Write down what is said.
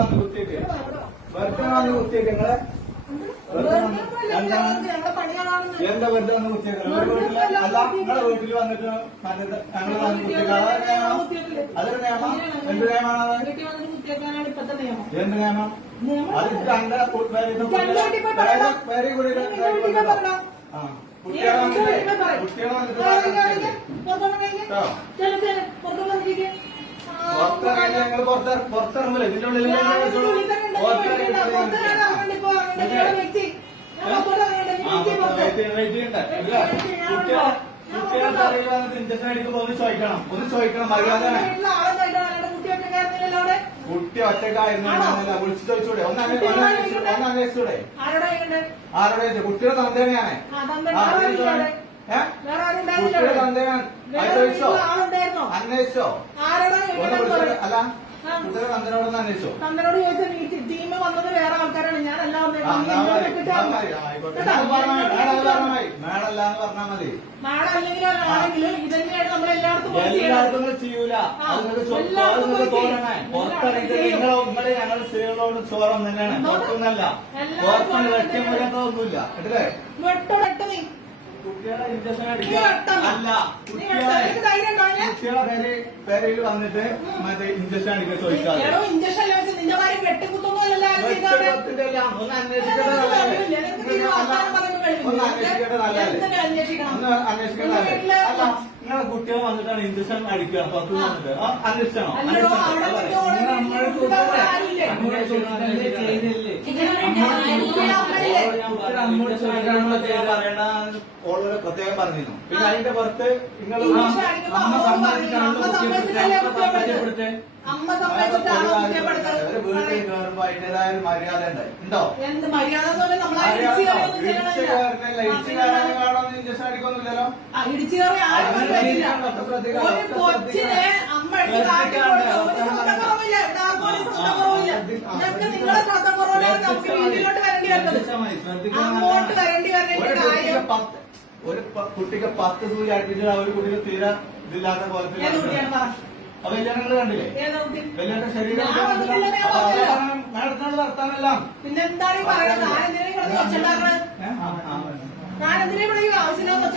വന്ന് കുത്തിയിട്ട് വെറുതെ വന്ന് കുത്തിയിട്ട് നിങ്ങളെ. എന്താ വെറുതെ വന്ന് കുത്തിയത് അല്ല നിങ്ങളെ വീട്ടിൽ വന്നിട്ട് ഞങ്ങൾ വന്ന് കുത്തിയത് അതൊരു നിയമം. എന്ത് നിയമമാണ് എന്ത് നിയമം? അത് പറയണം. പേരെ കൂടി. ആ കുട്ടികളെ. കുട്ടികളെ വന്നിട്ട് പുറത്തിറങ്ങി ഞങ്ങൾ പുറത്ത് പുറത്തിറങ്ങില്ല ഇതിന്റെ ഉള്ളിൽ ഞാൻ. ഞാൻ ഇഞ്ചക്ഷൻ അടിക്കുമ്പോ ഒന്ന് ചോദിക്കണം. ഒന്ന് ചോദിക്കണം ആളുണ്ടായിട്ടാണ് കുട്ടി ഒറ്റക്കായിരുന്നു വിളിച്ചു ചോദിച്ചൂടെ. ഒന്ന് അന്വേ- ഒന്ന് അന്വേഷിച്ചൂടെ. ആരോടാ? കുട്ടിയുടെ തന്തേനെയാണ്. ആ, അന്വേഷിച്ചോ. അല്ല അന്വേഷിച്ചോ? ചോദിച്ചാൽ ടീം വന്നത് വേറെ ആൾക്കാരാണ്. എന്നാ മതി. എല്ലായിടത്തും ചെയ്യൂല. നിങ്ങളോ നിങ്ങൾ ഞങ്ങൾ സ്ത്രീകളോട് തന്നെയാണ്. പുറത്തുനിന്നല്ല പുറത്തുനിന്ന് വെട്ടിമുറിയൊക്കെ ഒന്നുമില്ല കേട്ടില്ലേ? വെട്ടോ വെട്ടോ നീ. കുട്ടികളെ ഇഞ്ചക്ഷൻ അടിക്കുക അല്ല കുട്ടികളെ പേര് പേരയിൽ വന്നിട്ട് മറ്റേ ഇഞ്ചക്ഷൻ അടിക്കുക ചോദിക്കാതെ. ഒന്ന് അന്വേഷിക്കേണ്ട അല്ല നിങ്ങളെ കുട്ടികൾ വന്നിട്ടാണ് ഇഞ്ചക്ഷൻ അടിക്കുക. പുറത്തു വന്നിട്ട് അന്വേഷിച്ചണോ? അന്വേഷിച്ചണോ? പ്രത്യേകം പറഞ്ഞിരുന്നു. പിന്നെ അതിന്റെ പുറത്ത് നിങ്ങൾ അമ്മ അമ്മ അമ്മ സമ്മതിച്ചിട്ടല്ലേ കുട്ടിയെ അമ്മ ഒരു വീട്ടിൽ കയറുമ്പോ അതിന്റേതായ ഒരു മര്യാദ ഉണ്ടായി. ഉണ്ടോ? എന്ത് മര്യാദ എന്ന് പറഞ്ഞാൽ നമ്മളെ ഇടിച്ചു കയറിയൊന്നും ഇടിച്ച് കയറുന്നില്ല ഇടിച്ച് കയറാൻ കാണാൻ ഇഞ്ചക്ഷൻ അടിക്കൊന്നുമില്ലല്ലോ ആ, ഇടിച്ചു കയറി ആരും അത് പറ്റില്ല. ശ്രദ്ധിക്കണം, ശ്രദ്ധിക്കണം, ഒരു കൊച്ചിനെ അമ്മ എടുത്ത് കാട്ടി കൊടുത്തു. ഒരു ശ്രദ്ധ കുറവില്ല. ഡാർക്കോണി ശ്രദ്ധ കുറവില്ല. ഞങ്ങൾക്ക് നിങ്ങളെ ശ്രദ്ധ കുറവുണ്ടെങ്കിൽ നമുക്ക് വീട്ടിലോട്ട് വരേണ്ടി വരുന്നത്. അങ്ങോട്ട് വരേണ്ടി. ഒരു വരേണ്ട കുട്ടിക്ക് പത്ത് ഒരു കുട്ടിക്ക് പത്ത് സൂചി അടിച്ചിട്ട് ആ ഒരു കുട്ടിക്ക് തീരെ ഇതില്ലാത്ത കുഴപ്പമില്ല. അപ്പൊ കല്യാണങ്ങൾ കണ്ടില്ലേ? കല്യാണ ശരീരം നടത്താനുള്ള വർത്താനെല്ലാം. പിന്നെന്താ പറയുന്നത്? ആവശ്യമില്ലാത്ത